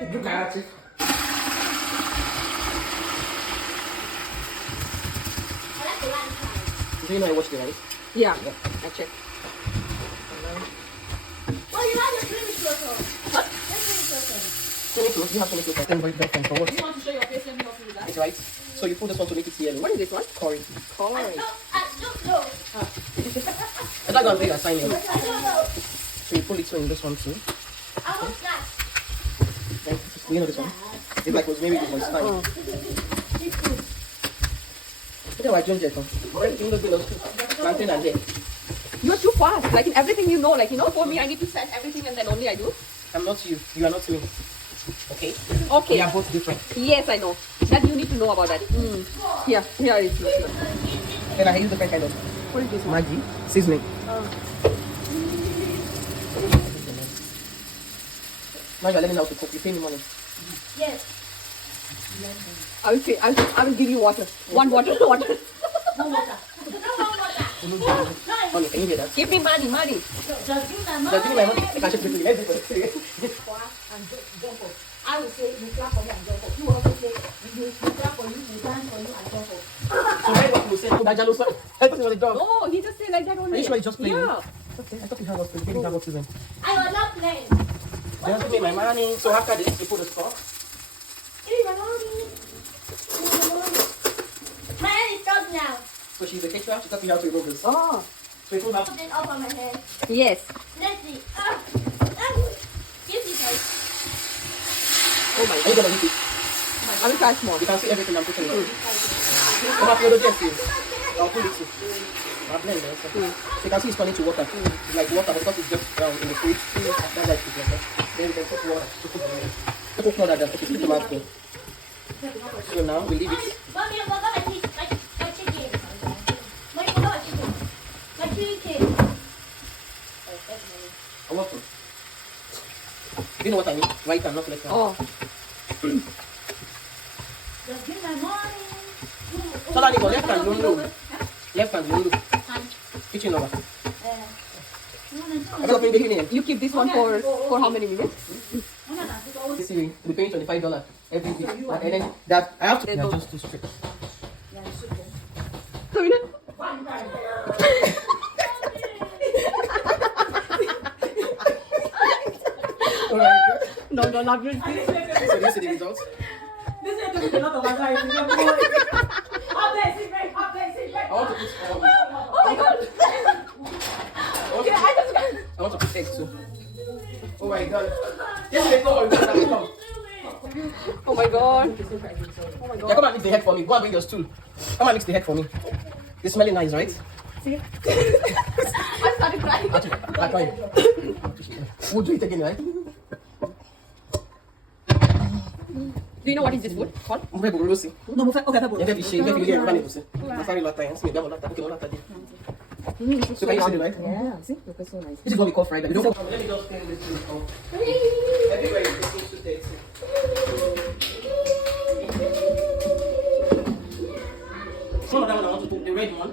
Do karate. Do you know I watched the rice? Yeah, I checked. Well, you have your swimming clothes on. What? Your swimming clothes on. Swimming clothes. You have swimming clothes. Then break them for what? You want to show your face? Let me help you with that. It's right. So you put this one to make it yellow. What is this one? Curry. Corn. I don't know. I'm not going to do your assignment. I don't know. So you put it in this one too. I want that. Then, you know this one? It's like rosemary with my Oh. Look at what I don't get. You look below. Plantain and there. You're too fast. Like in everything you know. Like, you know, for me, I need to set everything and then only I do. I'm not you. You are not me. Okay? Okay. We are both different. Yes, I know. That you need to know about that. Here it is. Then I use different kind of What is this one? Maggi seasoning. Now you're learning how to cook. You pay me money. Yes. I will give you water. One water. No water. No water. Money, can you hear that? Give me money. Just give my money. Just give me my money. I can ship it to you. Let's do it. I will say you clap for me and jump up. You also say you clap for you, you dance for you and jump up. So why what you say? That Jalo sir. I thought it was a dog. No, he just say like that only. Are you sure it's just playing? Yeah. Okay, I thought you had what playing. Maybe that was season. I was not playing. Just give me my money. So after this, you put the stock. Give me my money. My hand is stuck now. So she's a caterer. She taught me how to remove this. Oh. So you put that. Put it up on my head. Yes. Let's see. Give me guys. Oh my Are you God. gonna eat it? I will try small. You can see everything I'm putting in. Come up with the Jesse. I'll put it too. I'll blend it. So you can see it's turning to water. It's like water because it's just in the fridge. That's why it's like that. Then we can put water to cook the meal. Cook more than that. Okay, put the tomato. So now we leave it. Mommy, I forgot my chicken. Mommy, I forgot my chicken. My chicken. I want to. Do you know what I mean? Right and not left hand. Oh. Just give my money. So that go left hand, no. Left hand, no. Kitchen over. I got to bring it You keep this one for how many minutes? in. See, we paying $25 every week. And then that I have to. Yeah, just too strict. So we don't. Alright. No, not really. So this is the results. This is a lot of anxiety. I I want to put Oh my God. I want to put eggs too. Oh my god. Yes, let's go. Come. Oh my God. Yeah, come and mix the head for me. Go and bring your stool. Come and mix the head for me. It's smelling nice, right? See? I started crying. I'm crying. We'll do it again, right? Do you know what is this food called? Mbe burusi. No, okay, You get the shade. You get the burusi. I'm sorry, lot times. Maybe I'm not that. Okay, not that. So can you see it, right? Yeah, see? Look, it's so nice. This is what we call fried. We don't. Let me just clean this thing off. Everywhere is getting too dirty. Some of that one I want to put the red one.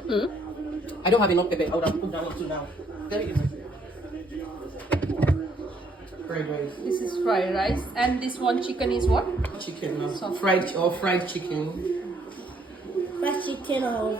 I don't have enough pepper. I would have put that one too now. Very easy. Fried rice. This is fried rice. And this one chicken is what? Chicken. Soft. Fried chicken. My chicken.